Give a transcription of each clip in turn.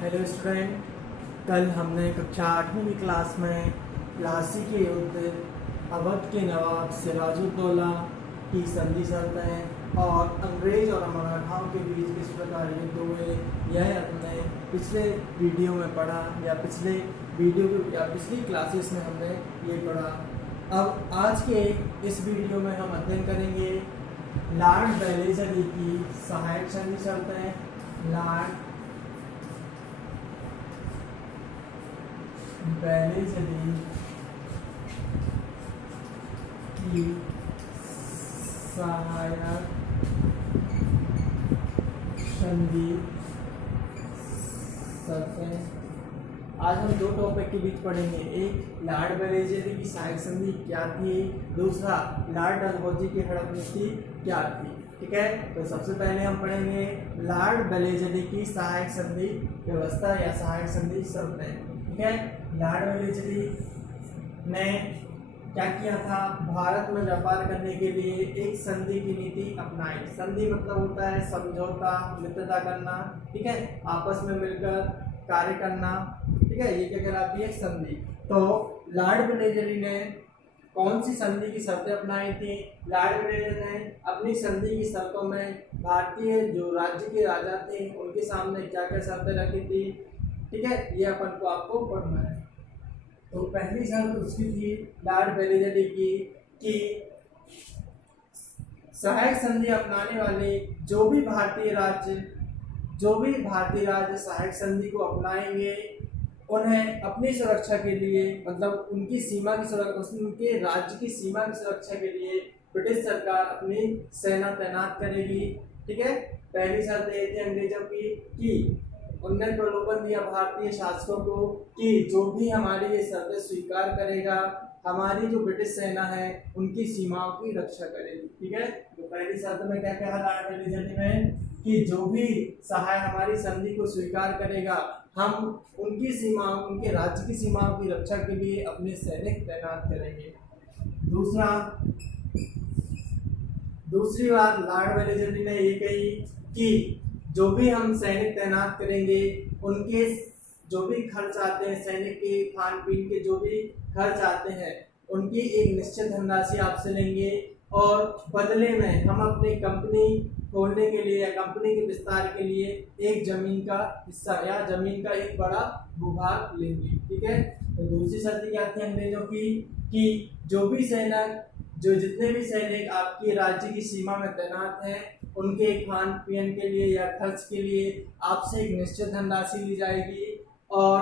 Hello student, कल हमने कक्षा 8वीं की क्लास में प्लासी के युद्ध, अवध के नवाब सिराजुद्दौला की संधि शर्तें और अंग्रेज और मराठाओं के बीच किस प्रकार युद्ध हुए, यह हमने पिछले वीडियो में पढ़ा या पिछली क्लासेस में हमने ये पढ़ा। अब आज के इस वीडियो में हम अध्ययन करेंगे लॉर्ड बेलेजली की सहायक संधि शर्तें। लॉर्ड बेलेजली की सहायक संधि शर्तें। आज हम दो टॉपिक के बीच पढ़ेंगे, एक लॉर्ड बेलेजली की सहायक संधि क्या थी, दूसरा लॉर्ड डलहौजी की हड़प नीति क्या थी। ठीक है, तो सबसे पहले हम पढ़ेंगे लॉर्ड बेलेजली की सहायक संधि व्यवस्था या सहायक संधि शर्तें। ठीक है, लॉर्ड बेलेजली ने क्या किया था, भारत में व्यापार करने के लिए एक संधि की नीति अपनाई। संधि मतलब होता है समझौता, मित्रता करना। ठीक है, आपस में मिलकर कार्य करना। ठीक है, ये क्या कहलाती है, संधि। तो लॉर्ड बेलेजली ने कौन सी संधि की शर्तें अपनाई थी? लॉर्ड बेलेजली ने अपनी संधि की शर्तों में भारतीय जो राज्य के राजा थे उनके सामने क्या क्या शर्तें रखी थी। ठीक है, ये अपन को आपको पढ़ना है। तो पहली शर्त उसकी थी लॉर्ड बेलेजली की कि सहायक संधि अपनाने वाले जो भी भारतीय राज्य सहायक संधि को अपनाएंगे, उन्हें अपनी सुरक्षा के लिए, मतलब उनकी सीमा की सुरक्षा, उनके राज्य की सीमा की सुरक्षा के लिए ब्रिटिश सरकार अपनी सेना तैनात करेगी। ठीक है, पहली शर्त ये थी अंग्रेजों की कि उनने प्रलोभन दिया भारतीय शासकों को कि जो भी हमारी ये शर्तें स्वीकार करेगा, हमारी जो ब्रिटिश सेना है उनकी सीमाओं की रक्षा करेगी। ठीक है, तो पहली शर्त में क्या कहा लॉर्ड बेलेजली में कि जो भी सहाय हमारी संधि को स्वीकार करेगा, हम उनकी सीमाओं, उनके राज्य की सीमाओं की रक्षा के लिए अपने सैनिक तैनात करेंगे। दूसरी बात लॉर्ड बेलेजली ने ये कही कि जो भी हम सैनिक तैनात करेंगे, उनके जो भी खर्च आते हैं, सैनिक के खान पीन के जो भी खर्च आते हैं, उनकी एक निश्चित धनराशि आपसे लेंगे और बदले में हम अपनी कंपनी खोलने के लिए या कंपनी के विस्तार के लिए एक जमीन का हिस्सा या जमीन का एक बड़ा भूभाग लेंगे। ठीक है, तो दूसरी शर्त क्या थी अंग्रेजों की कि जो जितने भी सैनिक आपके राज्य की सीमा में तैनात हैं, उनके खान पीन के लिए या खर्च के लिए आपसे एक निश्चित धनराशि ली जाएगी और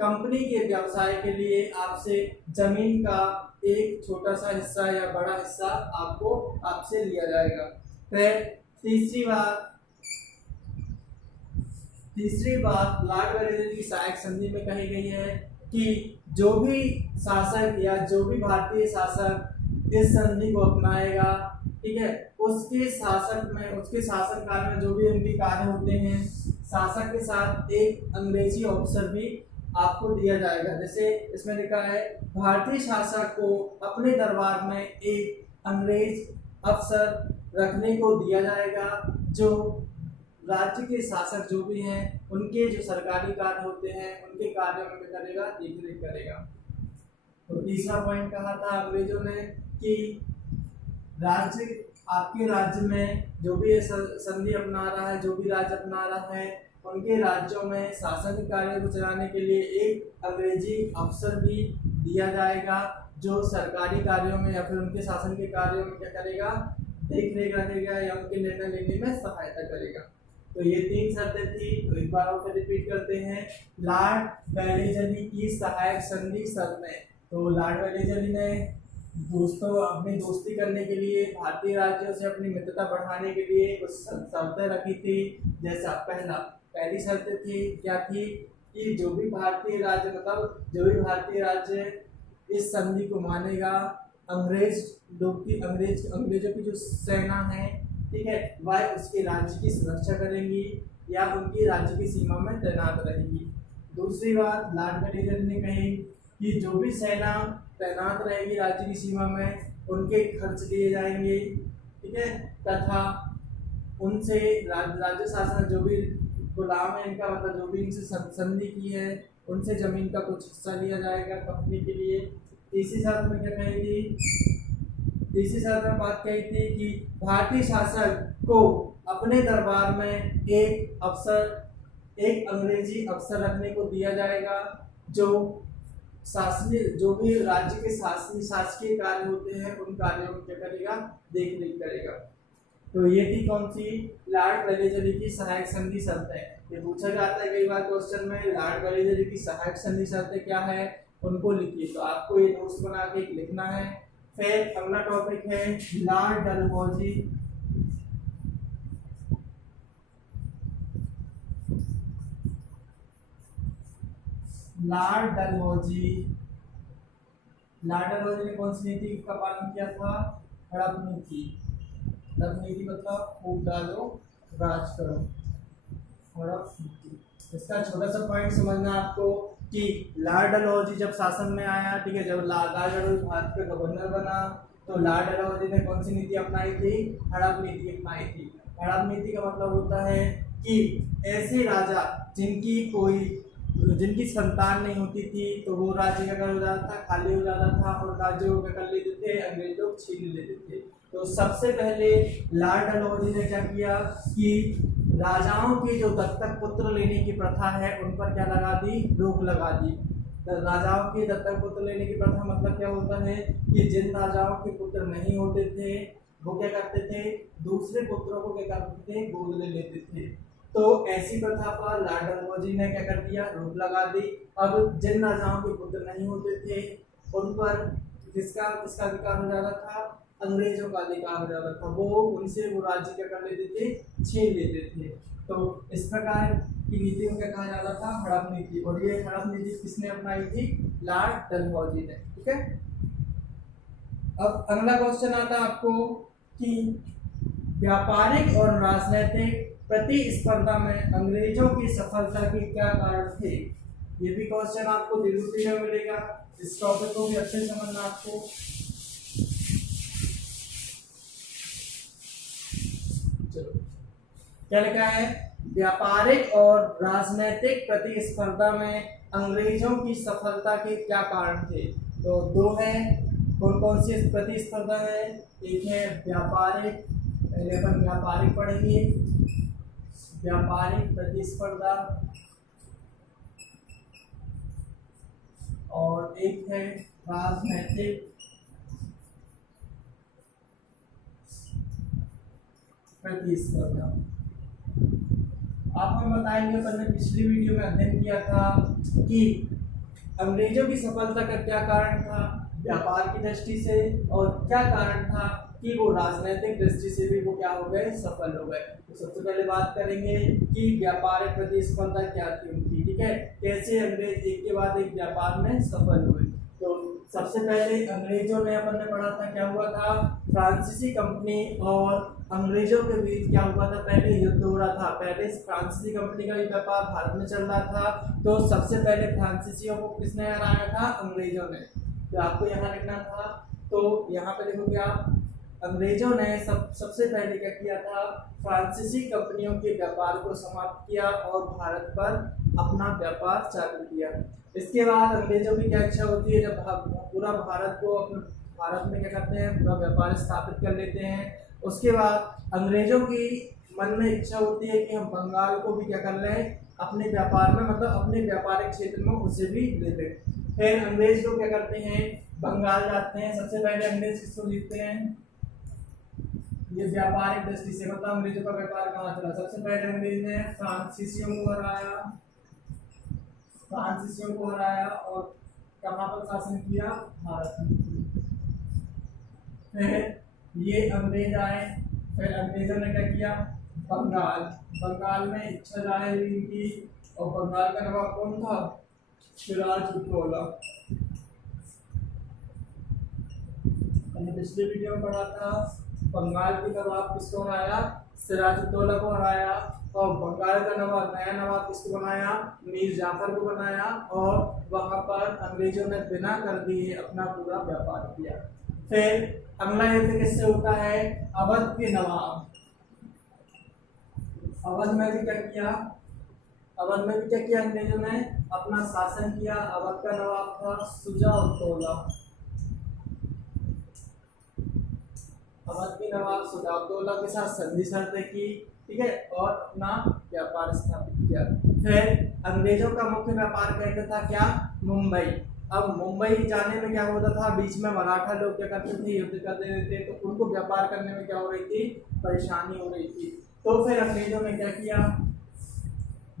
कंपनी के व्यवसाय के लिए आपसे जमीन का एक छोटा सा हिस्सा या बड़ा हिस्सा आपसे लिया जाएगा। फिर तीसरी बात लॉर्ड बेलेजली की सहायक संधि में कही गई है कि जो भी शासक या जो भी भारतीय शासक इस संधि को अपनाएगा, ठीक है, उसके शासनकाल में जो भी उनके कार्य होते हैं, शासक के साथ एक अंग्रेजी ऑफिसर भी आपको दिया जाएगा। जैसे इसमें लिखा है, भारतीय शासक को अपने दरबार में एक अंग्रेज अफसर रखने को दिया जाएगा जो राज्य के शासक जो भी हैं उनके जो सरकारी कार्य होते हैं उनके कार्यों में करेगा, देखरेख करेगा। तो तीसरा पॉइंट कहा था अंग्रेजों ने कि आपके राज्य में जो भी संधि अपना रहा है, जो भी राज्य अपना रहा है, उनके राज्यों में शासन के कार्य को चलाने के लिए एक अंग्रेजी अफसर भी दिया जाएगा जो सरकारी कार्यों में या फिर उनके शासन के कार्यों में क्या करेगा, देख रेख रखेगा या उनके निर्णय लेने में सहायता करेगा। तो ये तीन शर्तें थी। तो एक बार और रिपीट करते हैं, लॉर्ड बेलेजली की सहायक संधि शर्तें। तो लॉर्ड बेलेजली ने अपनी दोस्ती करने के लिए, भारतीय राज्यों से अपनी मित्रता बढ़ाने के लिए कुछ शर्तें रखी थी। जैसा पहली शर्त थी क्या थी कि जो भी भारतीय राज्य इस संधि को मानेगा, अंग्रेजों की जो सेना है, ठीक है, वह उसके राज्य की सुरक्षा करेंगी या उनकी राज्य की सीमा में तैनात रहेगी। दूसरी बात लॉर्ड बेलेजली ने कही कि जो भी सेना तैनात रहेगी राज्य की सीमा में, उनके खर्च दिए जाएंगे। ठीक है, तथा उनसे राज्य शासन जो भी गुलाम है इनका मतलब जो भी इनसे संधि की है उनसे जमीन का कुछ हिस्सा लिया जाएगा कंपनी के लिए। तीसरी शर्त में क्या कही थी, तीसरी शर्त में बात कही थी कि भारतीय शासक को अपने दरबार में एक अंग्रेजी अफसर रखने को दिया जाएगा जो शासनीय जो भी राज्य के शासकीय कार्य होते हैं उन कार्यों में क्या करेगा, देख रेख करेगा। तो ये थी कौन सी, लॉर्ड वेलेजरी की सहायक संधि शर्तें। ये पूछा जाता है कई बार क्वेश्चन में, लॉर्ड वेलेजरी की सहायक संधि शर्तें क्या है उनको लिखिए। तो आपको ये नोट्स बना के लिखना है। फिर अगला टॉपिक है लॉर्ड डलहौजी। लॉर्ड डलहौजी ने कौन सी नीति का पालन किया था, हड़प नीति। हड़प नीति मतलब फूट डालो राज करो, हड़प नीति। इसका छोटा सा पॉइंट समझना आपको कि लॉर्ड डलहौजी जब शासन में आया, ठीक है, जब लॉर्ड डलहौजी भारत का गवर्नर बना तो लॉर्ड डलहौजी ने कौन सी नीति अपनाई थी, हड़प नीति अपनाई थी। हड़प नीति का मतलब होता है कि ऐसे राजा जिनकी संतान नहीं होती थी तो वो राज्य का हो जाता था, खाली हो जाता था और राज्य को कर लेते थे, अंग्रेज लोग छीन लेते थे। तो सबसे पहले लॉर्ड डलहौजी ने क्या किया कि राजाओं की जो दत्तक पुत्र लेने की प्रथा है उन पर क्या लगा दी, रोक लगा दी। राजाओं की दत्तक पुत्र लेने की प्रथा मतलब क्या होता है कि जिन राजाओं के पुत्र नहीं होते थे वो क्या करते थे, दूसरे पुत्रों को क्या करते थे, गोद ले लेते थे। तो ऐसी प्रथा पर लॉर्ड डलहौजी ने क्या कर दिया, रोक लगा दी। अब जिन राजाओं के पुत्र नहीं होते थे उन पर किसका अधिकार हो जाता था, अंग्रेजों का अधिकार हो जाता था। वो उनसे वो राज्य क्या कर लेते थे, छीन लेते थे। तो इस प्रकार की नीति को क्या कहा जाता था, हड़प नीति। और ये हड़प नीति किसने अपनाई थी, लॉर्ड डलहौजी ने। ठीक है, अब अगला क्वेश्चन आता है आपको कि व्यापारिक और राजनीतिक प्रतिस्पर्धा में अंग्रेजों की सफलता के क्या कारण थे। ये भी क्वेश्चन आपको द्वितीय में मिलेगा। इस टॉपिक को भी अच्छे से समझना आपको। चलो क्या लिखा है, व्यापारिक और राजनीतिक प्रतिस्पर्धा में अंग्रेजों की सफलता के क्या कारण थे। तो दो है, कौन कौन सी प्रतिस्पर्धा है, एक है व्यापारिक, पहले अपन व्यापारिक पढ़ेंगे, व्यापारिक प्रतिस्पर्धा, और एक है राजनीतिक प्रतिस्पर्धा। आप हम बताएंगे, अपन ने पिछली वीडियो में अध्ययन किया था कि अंग्रेजों की सफलता का क्या कारण था व्यापार की दृष्टि से, और क्या कारण था कि वो राजनीतिक दृष्टि से भी वो क्या हो गए, सफल हो गए। तो सबसे पहले बात करेंगे कि व्यापारिक प्रतिस्पर्धा क्या थी उनकी। ठीक है, कैसे अंग्रेज एक के बाद एक व्यापार में सफल हुए। तो सबसे पहले अंग्रेजों ने, अपन ने पढ़ा था क्या हुआ था, फ्रांसीसी कंपनी और अंग्रेजों के बीच क्या हुआ था, पहले युद्ध हो रहा था। पहले फ्रांसीसी कंपनी का व्यापार भारत में चल रहा था, तो सबसे पहले फ्रांसीसियों को किसने हराया था, अंग्रेजों ने। तो आपको यहाँ लिखना था, तो यहाँ पे देखोगे आप, अंग्रेजों ने सबसे पहले क्या किया था, फ्रांसीसी कंपनियों के व्यापार को समाप्त किया और भारत पर अपना व्यापार चालू किया। इसके बाद अंग्रेजों की क्या इच्छा होती है, जब पूरा भारत को अपने भारत में क्या करते हैं, पूरा व्यापार स्थापित कर लेते हैं, उसके बाद अंग्रेजों की मन में इच्छा होती है कि हम बंगाल को भी क्या कर लें, अपने व्यापार में, मतलब अपने व्यापारिक क्षेत्र में उसे भी ले लें। फिर अंग्रेज लोग क्या करते हैं, बंगाल जाते हैं। सबसे पहले अंग्रेज किसको जीतते हैं, ये व्यापारिक दृष्टि से, मतलब अंग्रेजों का व्यापार कहाँ चला। सबसे पहले अंग्रेज ने फ्रांसीसियों को हराया और कहाँ पर शासन किया, भारत में। फिर ये अंग्रेज आए, फिर अंग्रेजों ने क्या किया, बंगाल में इच्छा जाहिर हुई इनकी, और बंगाल का नवाब कौन था, सिराजुद्दौला। हमने पिछले वीडियो में पढ़ा था, बंगाल के नवाब किसको हराया, सिराजुद्दौला को हराया, और बंगाल का नवाब, नया नवाब किसको बनाया, मीर जाफर को बनाया, और वहां पर अंग्रेजों ने बिना कर दिए अपना पूरा व्यापार किया। फिर अगला युद्ध किससे होता है, अवध के नवाब। अवध में भी क्या किया, अवध में भी क्या किया अंग्रेजों ने, अपना शासन किया। अवध का नवाब था शुजा-उद-दौला। अवध के नवाब शुजा-उद-दौला के साथ संधि शर्तें की, ठीक है, और अपना व्यापार स्थापित किया। फिर अंग्रेजों का मुख्य व्यापार केंद्र था क्या, मुंबई। अब मुंबई जाने में क्या होता था, बीच में मराठा लोग क्या करते थे, युद्ध कर देते थे, तो उनको व्यापार करने में क्या हो रही थी, परेशानी हो रही थी। तो फिर अंग्रेजों ने क्या किया,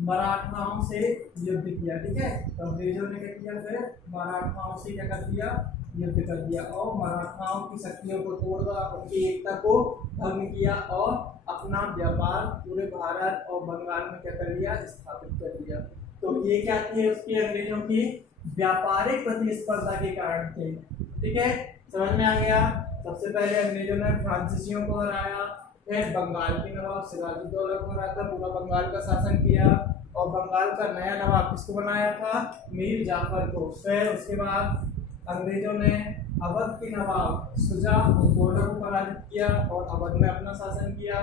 मराठाओं से युद्ध किया, ठीक है। तो अंग्रेजों ने क्या किया, फिर मराठाओं से क्या कर दिया, युद्ध कर दिया, और मराठाओं की शक्तियों को तोड़ा, उनकी एकता को भंग किया, और अपना व्यापार पूरे भारत और बंगाल में क्या कर लिया, स्थापित कर लिया। तो ये क्या थे उसके अंग्रेजों की व्यापारिक प्रतिस्पर्धा के कारण थे, ठीक है, समझ में आ गया। सबसे पहले अंग्रेजों ने फ्रांसीसियों को हराया, फिर बंगाल के नवाब सिराजुद्दौला को हराया था, पूरा बंगाल का शासन किया, और बंगाल का नया नवाब किसको बनाया था, मीर जाफर को। फिर उसके बाद अंग्रेजों ने अवध के नवाब शुजा-उद-दौला को पराजित किया और अवध में अपना शासन किया।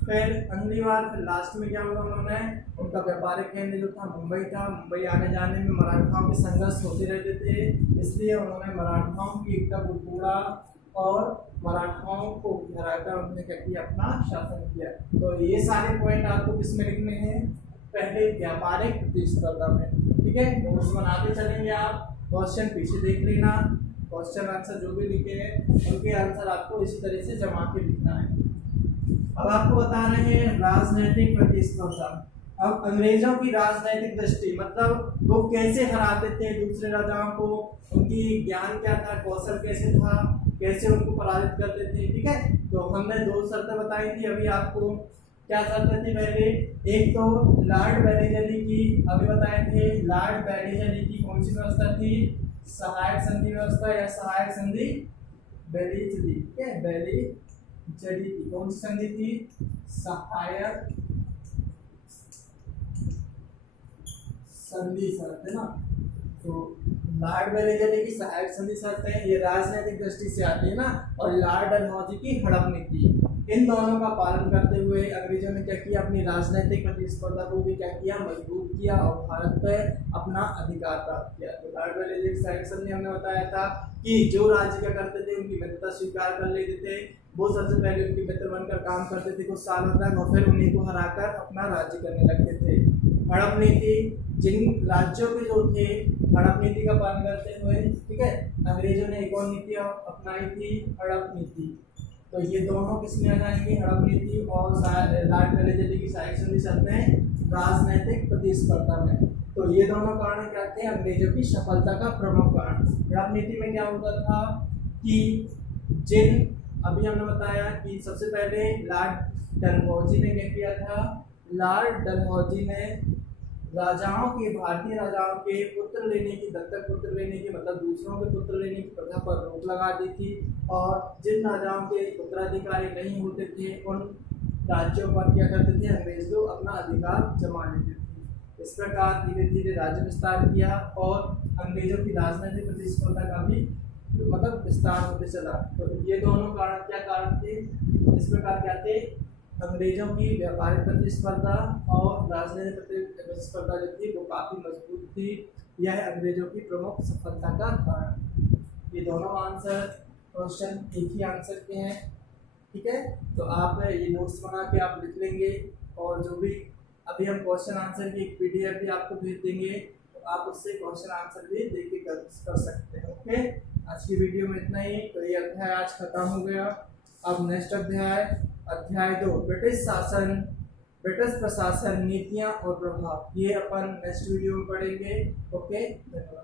फिर अगली बार फिर लास्ट में क्या हुआ, उन्होंने उनका व्यापारिक केंद्र जो था मुंबई था, मुंबई आने जाने में मराठाओं के संघर्ष होते रहते थे, इसलिए उन्होंने मराठाओं की एकता को तोड़ा और मराठाओं को हराकर उन्होंने क्या किया, अपना शासन किया। तो ये सारे पॉइंट आपको किसमें लिखने हैं, पहले व्यापारिक प्रतिस्पर्धा में, ठीक है। नोट्स बनाते चलेंगे आप, क्वेश्चन पीछे देख लेना, क्वेश्चन आंसर जो भी लिखे हैं उनके आंसर आपको इसी तरह से जमा के लिखना है। अब आपको बता रहे हैं राजनीतिक प्रतिस्पर्धा। अब अंग्रेजों की राजनीतिक दृष्टि मतलब वो कैसे हराते थे दूसरे राजाओं को, उनकी ज्ञान क्या था, कौशल कैसे था, कैसे उनको पराजित करते थे, ठीक है। तो हमने 2 शर्तें बताई थी अभी आपको। क्या शर्तें थी, पहले एक तो लॉर्ड बेलिजली की, अभी बताए थे लॉर्ड बेलिजली की कौन सी व्यवस्था थी, सहायक संधि व्यवस्था या सहायक संधि बेलिजली, ठीक है, बेलिजली की कौन सी संधि थी, सहायक संधि शर्त है ना। तो लॉर्ड बेलिजली की सहायक संधि शर्त है, ये राजनीतिक दृष्टि से आती है ना, और लॉर्ड डलहौजी की हड़प नीति, इन दोनों का पालन करते हुए अंग्रेजों ने क्या किया, अपनी राजनीतिक प्रतिस्पर्धा को भी क्या किया, मजबूत किया और भारत पर अपना अधिकार प्राप्त किया। तो लॉर्ड बेलिजली की सहायक संधि हमने बताया था कि जो राज्य क्या करते थे, उनकी मित्रता स्वीकार कर लेते थे, वो सबसे पहले उनके मित्र बनकर काम करते थे कुछ सालों तक, और फिर उन्हीं को हराकर अपना राज्य करने लगते थे। हड़प नीति, जिन राज्यों के जो थे हड़प नीति का पालन करते हुए, ठीक है, अंग्रेजों ने एक और नीति अपनाई थी, हड़प नीति। तो ये दोनों किसमें आ जाएंगे, हड़प नीति और लॉर्ड बेलिजली की सहायक संधि शर्तें राजनीतिक प्रतिस्पर्धा में। तो ये दोनों कारण क्या थे अंग्रेजों की सफलता का प्रमुख कारण। हड़प नीति में क्या होता था कि जिन अभी हमने बताया कि सबसे पहले लॉर्ड डलहौजी ने क्या किया था, लॉर्ड डलहौजी ने राजाओं के, भारतीय राजाओं के पुत्र लेने की, दत्तक पुत्र लेने की मतलब दूसरों के पुत्र लेने की प्रथा पर रोक लगा दी थी, और जिन राजाओं के उत्तराधिकारी नहीं होते थे उन राज्यों पर क्या करते थे, अंग्रेज लोग अपना अधिकार जमा लेते थे। इस प्रकार धीरे धीरे राज्य विस्तार किया और अंग्रेजों की राजनीतिक प्रतिस्पर्धा का भी मतलब विस्तार होते चला। तो ये दोनों कारण क्या कारण थे, इस प्रकार क्या थे, अंग्रेजों की व्यापारिक प्रतिस्पर्धा और राजनीतिक प्रतिस्पर्धा जो थी वो काफ़ी मजबूत थी। यह अंग्रेजों की प्रमुख सफलता का कारण। ये दोनों आंसर क्वेश्चन एक ही आंसर के हैं, ठीक है। तो आप ये नोट्स बना के आप लिख लेंगे, और जो भी अभी हम क्वेश्चन आंसर की एक PDF भी आपको भेज देंगे, तो आप उससे क्वेश्चन आंसर भी देख के कर सकते हैं। ओके, आज की वीडियो में इतना ही। तो ये अध्याय आज खत्म हो गया। अब नेक्स्ट अध्याय 2 ब्रिटिश शासन, ब्रिटिश प्रशासन, नीतियाँ और प्रभाव, ये अपन नेक्स्ट वीडियो में पढ़ेंगे। ओके, धन्यवाद।